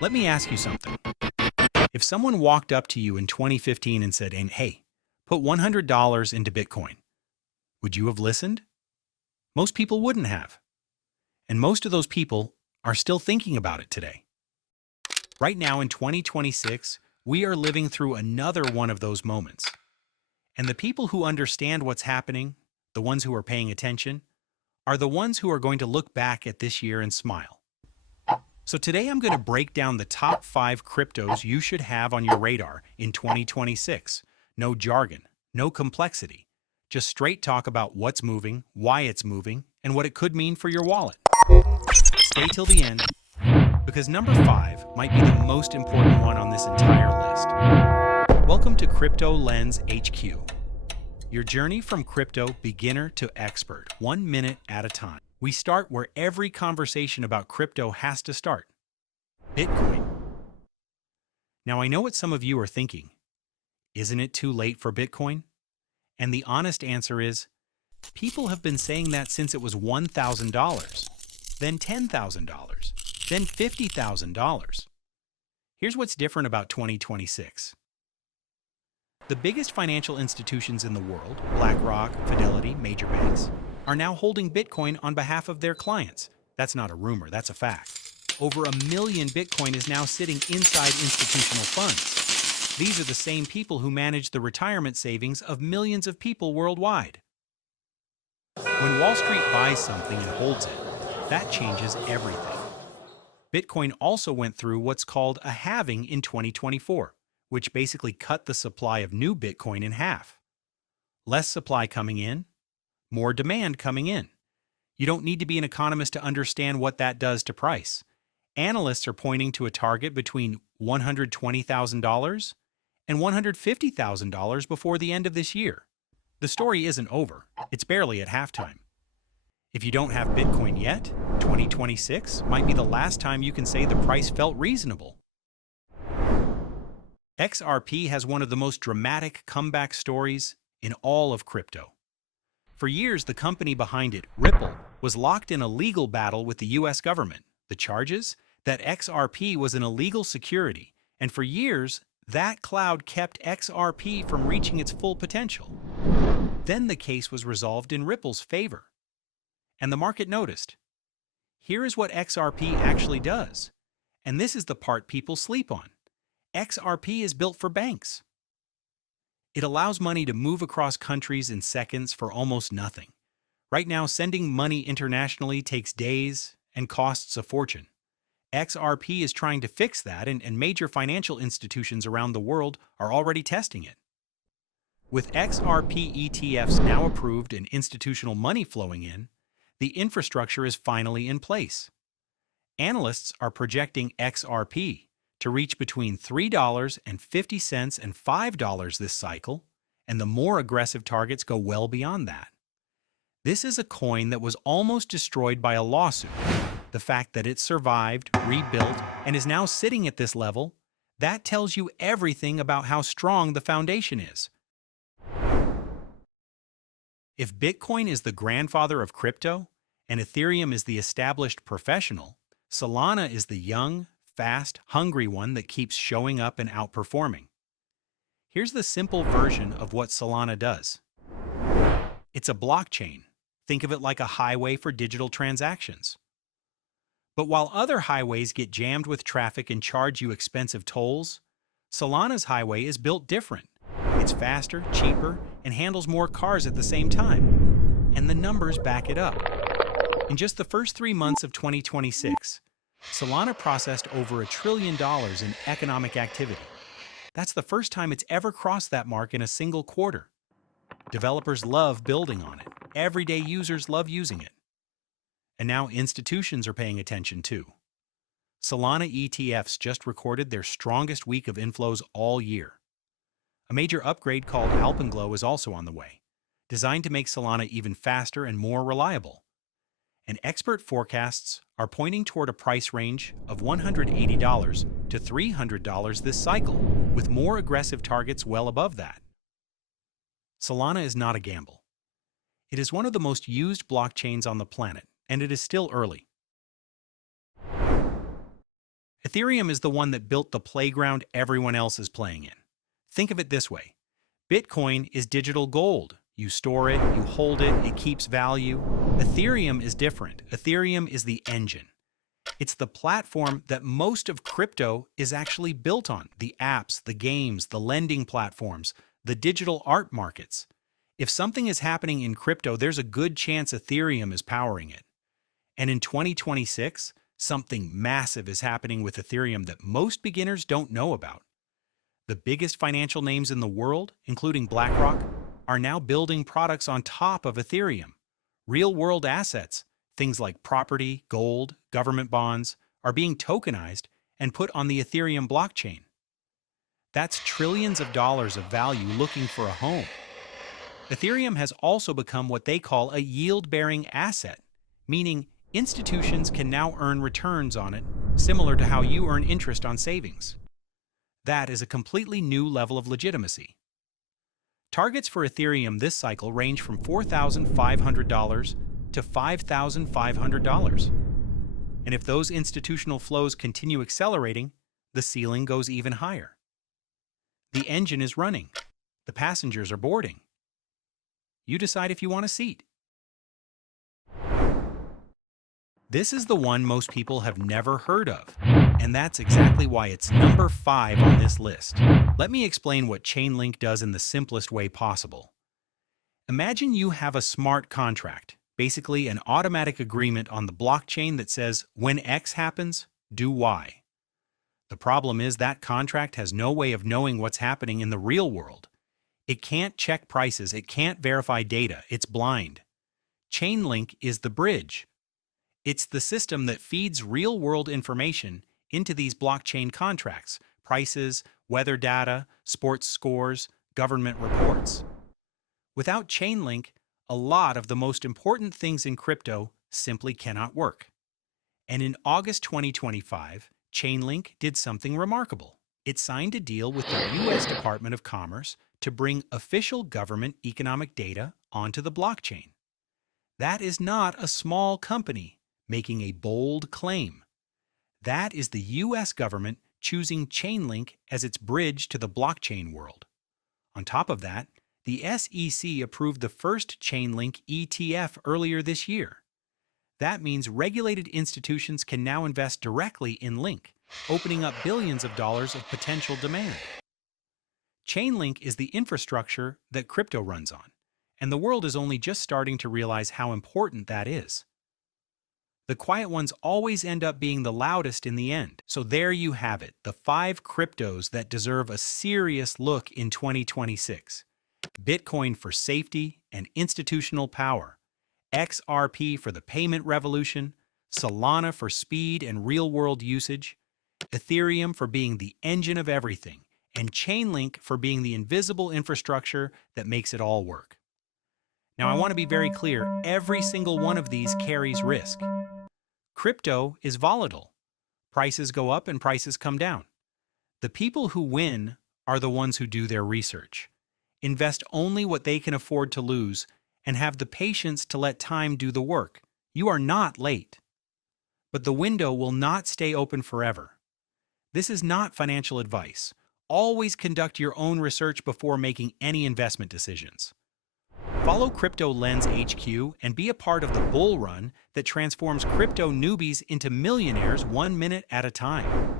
Let me ask you something. If someone walked up to you in 2015 and said, hey, put $100 into Bitcoin, would you have listened? Most people wouldn't have. And most of those people are still thinking about it today. Right now in 2026, we are living through another one of those moments. And the people who understand what's happening, the ones who are paying attention, are the ones who are going to look back at this year and smile. So today I'm going to break down the top 5 cryptos you should have on your radar in 2026. No jargon, no complexity, just straight talk about what's moving, why it's moving, and what it could mean for your wallet. Stay till the end, because number 5 might be the most important one on this entire list. Welcome to Crypto Lens HQ, your journey from crypto beginner to expert, 1 minute at a time. We start where every conversation about crypto has to start. Bitcoin. Now I know what some of you are thinking. Isn't it too late for Bitcoin? And the honest answer is, people have been saying that since it was $1,000, then $10,000, then $50,000. Here's what's different about 2026. The biggest financial institutions in the world, BlackRock, Fidelity, major banks, are now holding Bitcoin on behalf of their clients. That's not a rumor, that's a fact. Over 1 million Bitcoin is now sitting inside institutional funds. These are the same people who manage the retirement savings of millions of people worldwide. When Wall Street buys something and holds it, that changes everything. Bitcoin also went through what's called a halving in 2024, which basically cut the supply of new Bitcoin in half. Less supply coming in, more demand coming in. You don't need to be an economist to understand what that does to price. Analysts are pointing to a target between $120,000 and $150,000 before the end of this year. The story isn't over. It's barely at halftime. If you don't have Bitcoin yet, 2026 might be the last time you can say the price felt reasonable. XRP has one of the most dramatic comeback stories in all of crypto. For years, the company behind it, Ripple, was locked in a legal battle with the US government. The charges? That XRP was an illegal security, and for years, that cloud kept XRP from reaching its full potential. Then the case was resolved in Ripple's favor, and the market noticed. Here is what XRP actually does, and this is the part people sleep on. XRP is built for banks. It allows money to move across countries in seconds for almost nothing. Right now, sending money internationally takes days and costs a fortune. XRP is trying to fix that, and major financial institutions around the world are already testing it. With XRP ETFs now approved and institutional money flowing in, the infrastructure is finally in place. Analysts are projecting XRP to reach between $3.50 and $5 this cycle, and the more aggressive targets go well beyond that. This is a coin that was almost destroyed by a lawsuit. The fact that it survived, rebuilt, and is now sitting at this level, that tells you everything about how strong the foundation is. If Bitcoin is the grandfather of crypto, and Ethereum is the established professional, Solana is the young, fast, hungry one that keeps showing up and outperforming. Here's the simple version of what Solana does. It's a blockchain. Think of it like a highway for digital transactions. But while other highways get jammed with traffic and charge you expensive tolls, Solana's highway is built different. It's faster, cheaper, and handles more cars at the same time. And the numbers back it up. In just the first 3 months of 2026, Solana processed over $1 trillion in economic activity. That's the first time it's ever crossed that mark in a single quarter. Developers love building on it. Everyday users love using it. And now institutions are paying attention too. Solana ETFs just recorded their strongest week of inflows all year. A major upgrade called Alpenglow is also on the way, designed to make Solana even faster and more reliable. And expert forecasts are pointing toward a price range of $180 to $300 this cycle, with more aggressive targets well above that. Solana is not a gamble. It is one of the most used blockchains on the planet, and it is still early. Ethereum is the one that built the playground everyone else is playing in. Think of it this way. Bitcoin is digital gold. You store it, you hold it, it keeps value. Ethereum is different. Ethereum is the engine. It's the platform that most of crypto is actually built on. The apps, the games, the lending platforms, the digital art markets. If something is happening in crypto, there's a good chance Ethereum is powering it. And in 2026, something massive is happening with Ethereum that most beginners don't know about. The biggest financial names in the world, including BlackRock, are now building products on top of Ethereum. Real-world assets, things like property, gold, government bonds, are being tokenized and put on the Ethereum blockchain. That's trillions of dollars of value looking for a home. Ethereum has also become what they call a yield-bearing asset, meaning institutions can now earn returns on it, similar to how you earn interest on savings. That is a completely new level of legitimacy. Targets for Ethereum this cycle range from $4,500 to $5,500. And if those institutional flows continue accelerating, the ceiling goes even higher. The engine is running. The passengers are boarding. You decide if you want a seat. This is the one most people have never heard of, and that's exactly why it's number 5 on this list. Let me explain what Chainlink does in the simplest way possible. Imagine you have a smart contract, basically an automatic agreement on the blockchain that says, when X happens, do Y. The problem is that contract has no way of knowing what's happening in the real world. It can't check prices, it can't verify data, it's blind. Chainlink is the bridge. It's the system that feeds real-world information into these blockchain contracts, prices, weather data, sports scores, government reports. Without Chainlink, a lot of the most important things in crypto simply cannot work. And in August 2025, Chainlink did something remarkable. It signed a deal with the U.S. Department of Commerce to bring official government economic data onto the blockchain. That is not a small company making a bold claim. That is the U.S. government choosing Chainlink as its bridge to the blockchain world. On top of that, the SEC approved the first Chainlink ETF earlier this year. That means regulated institutions can now invest directly in Link, opening up billions of dollars of potential demand. Chainlink is the infrastructure that crypto runs on, and the world is only just starting to realize how important that is. The quiet ones always end up being the loudest in the end. So there you have it, the 5 cryptos that deserve a serious look in 2026. Bitcoin for safety and institutional power, XRP for the payment revolution, Solana for speed and real-world usage, Ethereum for being the engine of everything, and Chainlink for being the invisible infrastructure that makes it all work. Now, I want to be very clear, every single one of these carries risk. Crypto is volatile. Prices go up and prices come down. The people who win are the ones who do their research, invest only what they can afford to lose, and have the patience to let time do the work. You are not late. But the window will not stay open forever. This is not financial advice. Always conduct your own research before making any investment decisions. Follow Crypto Lens HQ and be a part of the bull run that transforms crypto newbies into millionaires 1 minute at a time.